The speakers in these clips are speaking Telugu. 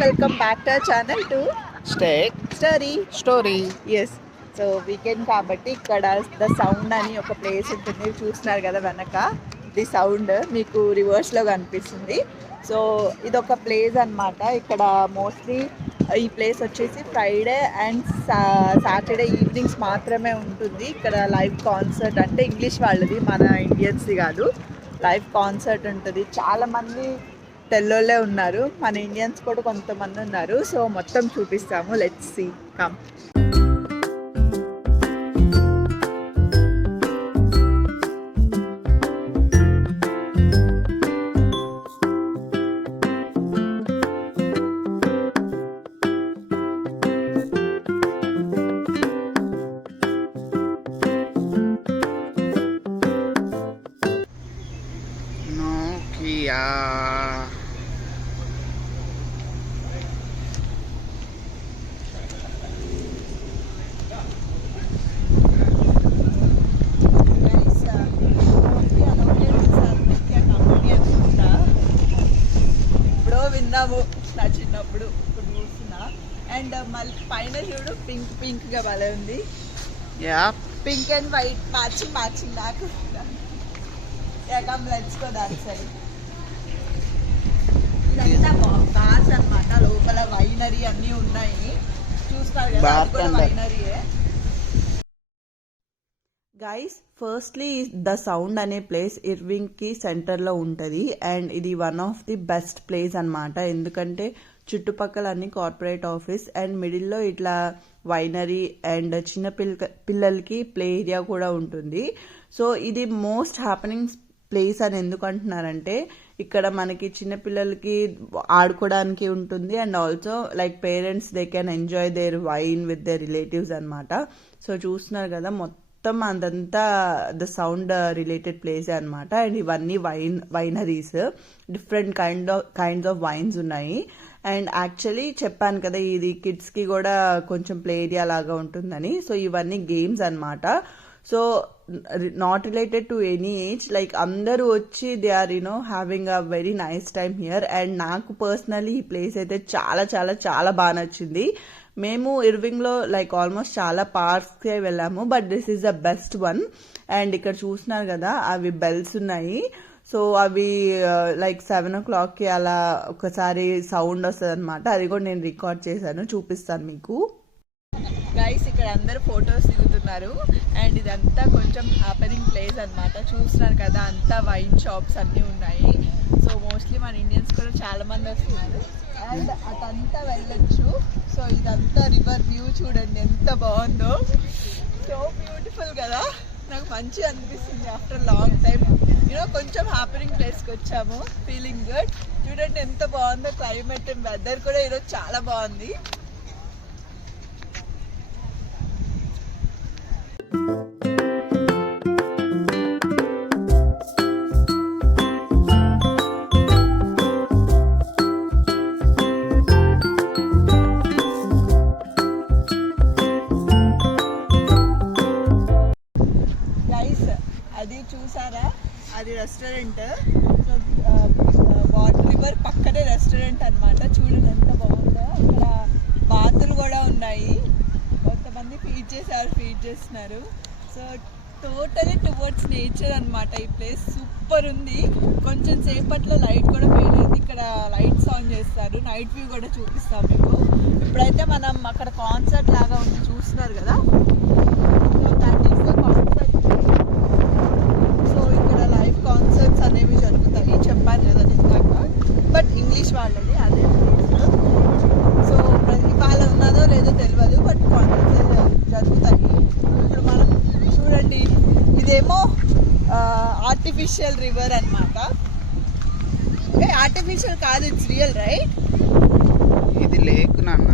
welcome back to our channel to Steak Story. Yes. So weekend కాబట్టి ఇక్కడ ద సౌండ్ అని ఒక ప్లేస్ ఉంటుంది, చూస్తున్నారు కదా వెనక. ది సౌండ్ మీకు రివర్స్లో కనిపిస్తుంది. సో ఇదొక ప్లేస్ అన్నమాట. ఇక్కడ మోస్ట్లీ ఈ ప్లేస్ వచ్చేసి ఫ్రైడే అండ్ సాటర్డే ఈవినింగ్స్ మాత్రమే ఉంటుంది. ఇక్కడ లైవ్ కాన్సర్ట్, అంటే ఇంగ్లీష్ వాళ్ళది, మన ఇండియన్స్ది కాదు. లైవ్ కాన్సర్ట్ ఉంటుంది. చాలామంది తెల్లోళ్ళే ఉన్నారు, మన ఇండియన్స్ కూడా కొంతమంది ఉన్నారు. సో మొత్తం చూపిస్తాము, లెట్స్ సీ, కమ్. Nokia. ఎప్పుడో విన్నాము నా చిన్నప్పుడు, ఇప్పుడు చూస్తున్నా. అండ్ మళ్ళీ పైన చూడు, పింక్ పింక్ గా భలే ఉంది. Yeah. Pink and white matching నాకు. ఇదంతా కార్స్ అన్నమాట. లోపల వైనరీ అన్నీ ఉన్నాయి, చూస్తారు కదా, అది కూడా వైనరీయే. గైస్, ఫస్ట్లీ ద సౌండ్ అనే ప్లేస్ ఇర్వింగ్ కి సెంటర్ లో ఉంటది. అండ్ ఇది one of the best place అన్నమాట. ఎందుకంటే చుట్టుపక్కల అన్ని కార్పొరేట్ ఆఫీస్ అండ్ మిడిల్లో ఇట్లా వైనరీ అండ్ చిన్న పిల్లలకి ప్లే ఏరియా కూడా ఉంటుంది. సో ఇది మోస్ట్ హ్యాపెనింగ్ ప్లేస్ అని ఎందుకు అంటున్నారంటే, ఇక్కడ మనకి చిన్నపిల్లలకి ఆడుకోవడానికి ఉంటుంది. And also like parents they can enjoy their wine with their relatives అనమాట. సో చూస్తున్నారు కదా, మొత్తం అదంతా ద సౌండ్ రిలేటెడ్ ప్లేసే అనమాట. అండ్ ఇవన్నీ wineries, different kinds of wines ఉన్నాయి. అండ్ యాక్చువల్లీ చెప్పాను కదా, ఇది కిడ్స్కి కూడా కొంచెం ప్లే ఏరియా లాగా ఉంటుందని. సో ఇవన్నీ గేమ్స్ అనమాట. So not related to any age, like అందరూ వచ్చి they are having a very nice time here. And నాకు పర్సనలీ ఈ ప్లేస్ అయితే చాలా చాలా చాలా బాగా నచ్చింది. మేము ఇర్వింగ్లో లైక్ ఆల్మోస్ట్ చాలా పార్క్స్కే వెళ్ళాము, but this is the best one. And ఇక్కడ చూస్తున్నారు కదా, అవి బెల్స్ ఉన్నాయి. సో అవి లైక్ 7 o'clockకి అలా ఒకసారి సౌండ్ వస్తుంది అనమాట. అది కూడా నేను రికార్డ్ చేశాను, చూపిస్తాను మీకు. గైస్, ఇక్కడ అందరు ఫొటోస్ దిగుతున్నారు. అండ్ ఇదంతా కొంచెం హ్యాపెనింగ్ ప్లేస్ అనమాట. చూస్తున్నారు కదా, అంతా వైన్ షాప్స్ అన్నీ ఉన్నాయి. సో మోస్ట్లీ మన ఇండియన్స్ కూడా చాలా మంది వస్తున్నారు. అండ్ అదంతా వెళ్ళొచ్చు. సో ఇదంతా రివర్ వ్యూ చూడండి ఎంత బాగుందో. సో బ్యూటిఫుల్ కదా, నాకు మంచిగా అనిపిస్తుంది ఆఫ్టర్ లాంగ్ టైమ్. కొంచెం హ్యాపెనింగ్ ప్లేస్కి వచ్చాము, ఫీలింగ్ గుడ్. చూడండి ఎంత బాగుందో క్లైమేట్ అండ్ వెదర్ కూడా ఈరోజు చాలా బాగుంది. అది చూసారా, అది రెస్టారెంట్. సో రివర్ పక్కనే రెస్టారెంట్ అనమాట. చూడండి ఎంత బాగుందో. ఇక్కడ బాతులు కూడా ఉన్నాయి, కొంతమంది ఫీడ్ చేస్తున్నారు. సో టోటలీ టువర్డ్స్ నేచర్ అనమాట. ఈ ప్లేస్ సూపర్ ఉంది. కొంచెం సేపట్లో లైట్ కూడా ఫెయిల్ అయింది. ఇక్కడ లైట్స్ ఆన్ చేస్తారు, నైట్ వ్యూ కూడా చూపిస్తాం మీకు. ఇప్పుడైతే మనం అక్కడ కాన్సర్ట్ లాగా ఉంది, చూస్తున్నారు కదా. So that is the concert. So ఇక్కడ లైవ్ కాన్సర్ట్స్ అనేవి జరుగుతాయి, చెప్పాను కదా ఇందాక. బట్ ఇంగ్లీష్ వాళ్ళది అదే ప్లేస్. సో ఇవాళ ఉన్నదో లేదో తెలియదు, బట్ కాన్సర్ట్స్ జరుగుతాయి. ఇప్పుడు మనం చూడండి, ఇదేమో ఆర్టిఫిషియల్ రివర్ అనమాట. ఆర్టిఫిషియల్ కాదు, ఇట్స్ రియల్, రైట్? ఇది లేకు నాన్న.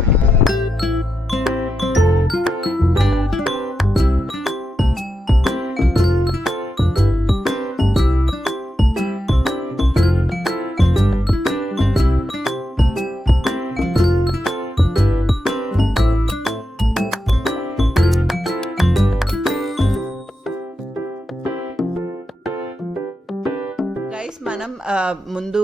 మనం ముందు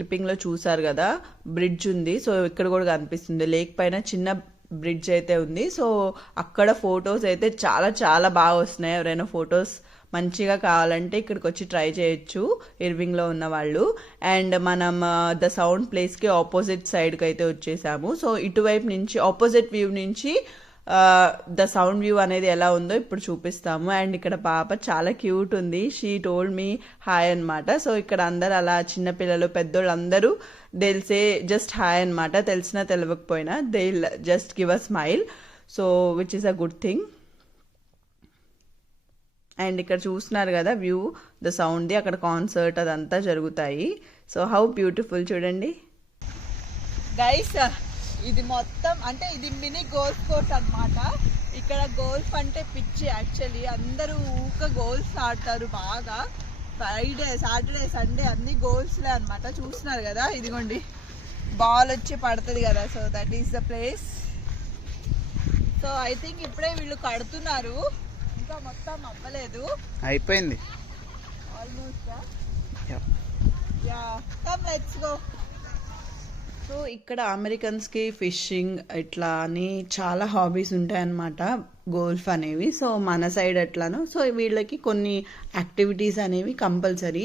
క్లిప్పింగ్లో చూసారు కదా, బ్రిడ్జ్ ఉంది. సో ఇక్కడ కూడా కనిపిస్తుంది, లేక్ పైన చిన్న బ్రిడ్జ్ అయితే ఉంది. సో అక్కడ ఫొటోస్ అయితే చాలా చాలా బాగా వస్తున్నాయి. ఎవరైనా ఫొటోస్ మంచిగా కావాలంటే ఇక్కడికి వచ్చి ట్రై చేయొచ్చు ఇర్వింగ్లో ఉన్న వాళ్ళు. అండ్ మనం ద సౌండ్ ప్లేస్కి ఆపోజిట్ సైడ్కి అయితే వచ్చేసాము. సో ఇటువైపు నుంచి ఆపోజిట్ వ్యూ నుంచి ద సౌండ్ వ్యూ అనేది ఎలా ఉందో ఇప్పుడు చూపిస్తాము. అండ్ ఇక్కడ పాప చాలా క్యూట్ ఉంది. షీ టోల్డ్ మీ హాయ్ అనమాట. సో ఇక్కడ అందరు అలా చిన్నపిల్లలు పెద్దోళ్ళు అందరూ they'll say just hi అనమాట. తెలిసినా తెలియకపోయినా they'll just give a smile, so which is a good thing. And ఇక్కడ చూస్తున్నారు కదా వ్యూ, ద సౌండ్ది, అక్కడ కాన్సర్ట్ అదంతా జరుగుతాయి. సో హౌ బ్యూటిఫుల్ చూడండి గైస్. ఇది మొత్తం అంటే ఇది మినీ గోల్ఫ్ కోర్స్ అనమాట. ఇక్కడ గోల్ఫ్ అంటే పిచ్చి యాక్చువల్లీ. అందరూ ఊక గోల్ఫ్ ఆడతారు బాగా. ఫ్రైడే, సాటర్డే, సండే అన్ని గోల్స్లే అనమాట. చూస్తున్నారు కదా, ఇదిగోండి బాల్ వచ్చి పడుతుంది కదా. So that is the place. So I think ఇప్పుడే వీళ్ళు కడుతున్నారు, ఇంకా మొత్తం అవ్వలేదు, అయిపోయింది almost. Yeah, come let's go. So ఇక్కడ అమెరికన్స్కి ఫిషింగ్ ఇట్లా అని చాలా హాబీస్ ఉంటాయన్నమాట, గోల్ఫ్ అనేవి. సో మన సైడ్ ఎట్లానో సో వీళ్ళకి కొన్ని యాక్టివిటీస్ అనేవి కంపల్సరీ.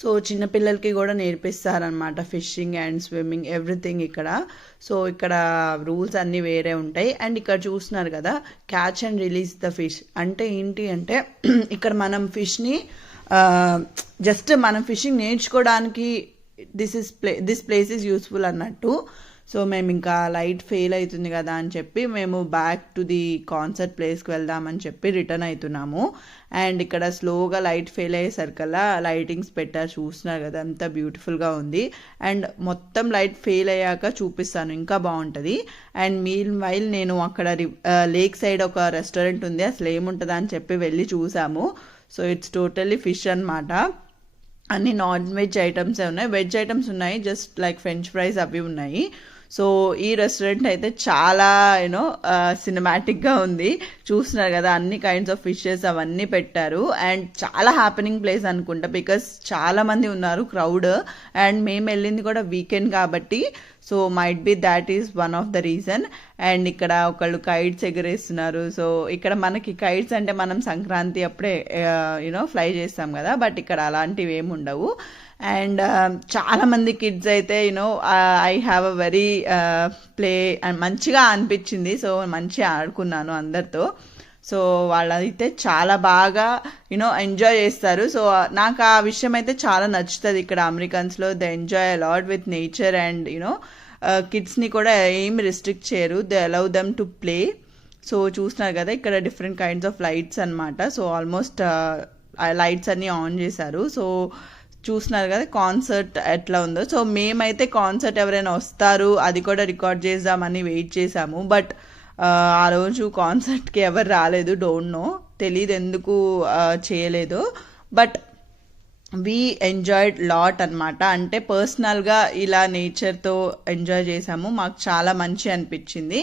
సో చిన్నపిల్లలకి కూడా నేర్పిస్తారనమాట, ఫిషింగ్ అండ్ స్విమ్మింగ్ ఎవ్రీథింగ్ ఇక్కడ. సో ఇక్కడ రూల్స్ అన్నీ వేరే ఉంటాయి. అండ్ ఇక్కడ చూస్తున్నారు కదా, catch and release the fish అంటే ఏంటి అంటే ఇక్కడ మనం ఫిష్ని జస్ట్ మనం ఫిషింగ్ నేర్చుకోవడానికి దిస్ ప్లేస్ ఈజ్ యూస్ఫుల్ అన్నట్టు. సో మేము ఇంకా లైట్ ఫెయిల్ అవుతుంది కదా అని చెప్పి మేము బ్యాక్ టు ది కాన్సర్ట్ ప్లేస్కి వెళ్దామని చెప్పి రిటర్న్ అవుతున్నాము. అండ్ ఇక్కడ స్లోగా లైట్ ఫెయిల్ అయ్యేసరికల్లా లైటింగ్స్ పెట్టారు, చూస్తున్నారు కదా ఎంత బ్యూటిఫుల్గా ఉంది. అండ్ మొత్తం లైట్ ఫెయిల్ అయ్యాక చూపిస్తాను, ఇంకా బాగుంటుంది. అండ్ మీల్ వైల్ నేను అక్కడ లేక్ సైడ్ ఒక రెస్టారెంట్ ఉంది, అసలు ఏముంటుందా అని చెప్పి వెళ్ళి చూసాము. సో ఇట్స్ టోటల్లీ ఫిష్ అనమాట. అన్ని నాన్ వెజ్ ఐటమ్సే ఉన్నాయి, వెజ్ ఐటమ్స్ ఉన్నాయి, జస్ట్ లైక్ ఫ్రెంచ్ ఫ్రైస్ అవి ఉన్నాయి. సో ఈ రెస్టారెంట్ అయితే చాలా యూనో సినిమాటిక్గా ఉంది. చూస్తున్నారు కదా, అన్ని కైండ్స్ ఆఫ్ ఫిషెస్ అవన్నీ పెట్టారు. అండ్ చాలా హ్యాపెనింగ్ ప్లేస్ అనుకుంటా, బికాస్ చాలా మంది ఉన్నారు క్రౌడ్. అండ్ మేము వెళ్ళింది కూడా వీకెండ్ కాబట్టి so might be that is one of the reason. And ఇక్కడ ఒకళ్ళు కైట్స్ ఎగరేస్తున్నారు. సో ఇక్కడ మనకి కైట్స్ అంటే మనం సంక్రాంతి అప్పుడే యూనో ఫ్లై చేస్తాం కదా, బట్ ఇక్కడ అలాంటివి ఏమి ఉండవు. అండ్ చాలా మంది కిడ్స్ అయితే you know I have a very play and మంచిగా అనిపించింది. సో మంచిగా ఆడుకున్నాను అందరితో. సో వాళ్ళైతే చాలా బాగా యూనో ఎంజాయ్ చేస్తారు. సో నాకు ఆ విషయం అయితే చాలా నచ్చుతుంది ఇక్కడ అమెరికన్స్లో. They enjoy a lot with nature and you know కిడ్స్ని కూడా ఏమి రెస్ట్రిక్ట్ చేయరు, they allow them to play. So చూస్తున్నారు కదా, ఇక్కడ డిఫరెంట్ కైండ్స్ ఆఫ్ లైట్స్ అనమాట. సో ఆల్మోస్ట్ లైట్స్ అన్నీ ఆన్ చేశారు. సో చూస్తున్నారు కదా కాన్సర్ట్ ఎట్లా ఉందో. సో మేమైతే కాన్సర్ట్ ఎవరైనా వస్తారు అది కూడా రికార్డ్ చేద్దామని వెయిట్ చేసాము, బట్ ఆ రోజు కాన్సర్ట్కి ఎవరు రాలేదు. డోంట్ నో, తెలీదు ఎందుకు చేయలేదు. బట్ వీ ఎంజాయ్డ్ లాట్ అనమాట. అంటే పర్సనల్గా ఇలా నేచర్తో ఎంజాయ్ చేసాము, మాకు చాలా మంచి అనిపించింది.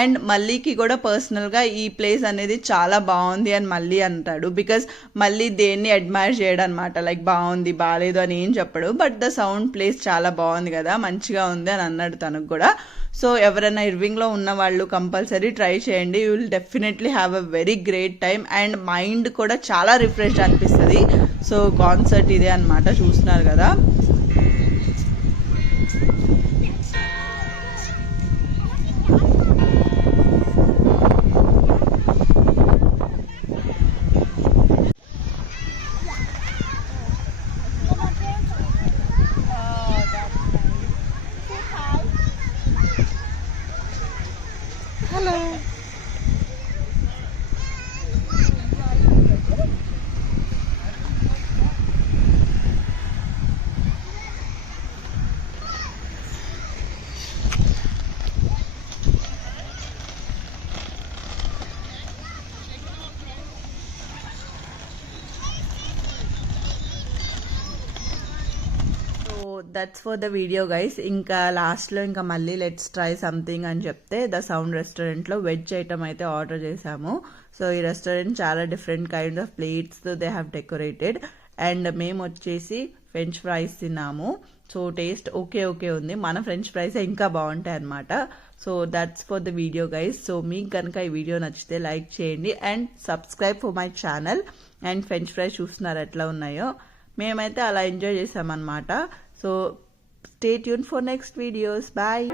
అండ్ మళ్ళీకి కూడా పర్సనల్గా ఈ ప్లేస్ అనేది చాలా బాగుంది అని మళ్ళీ అంటాడు, బికాజ్ మళ్ళీ దేన్ని అడ్మైర్ చేయడం అనమాట. లైక్ బాగుంది బాగాలేదు అని ఏం చెప్పడు, బట్ ద సౌండ్ ప్లేస్ చాలా బాగుంది కదా, మంచిగా ఉంది అని అన్నాడు తనకు కూడా. సో ఎవరైనా ఇర్వింగ్లో ఉన్న వాళ్ళు కంపల్సరీ ట్రై చేయండి, you will definitely have a very great time. And mind కూడా చాలా రిఫ్రెష్ అనిపిస్తుంది. సో కాన్సర్ట్ ఇదే అనమాట, చూస్తున్నారు కదా. Hello. That's for the video guys. ఇంకా లాస్ట్లో ఇంకా మళ్ళీ లెట్స్ ట్రై సంథింగ్ అని చెప్తే ద సౌండ్ రెస్టారెంట్లో వెజ్ ఐటమ్ అయితే ఆర్డర్ చేసాము. సో ఈ రెస్టారెంట్ చాలా different kind of plates they have decorated. And మేము వచ్చేసి ఫ్రెంచ్ ఫ్రైస్ తిన్నాము. సో టేస్ట్ ఓకే ఉంది, మన ఫ్రెంచ్ ఫ్రైస్ ఇంకా బాగుంటాయి అనమాట. So that's for the video guys. So మీకు కనుక ఈ వీడియో నచ్చితే లైక్ చేయండి and subscribe for my channel. And French fries చూస్తున్నారు ఎట్లా ఉన్నాయో, మేమైతే అలా ఎంజాయ్ చేసామన్నమాట. So stay tune for next videos. Bye.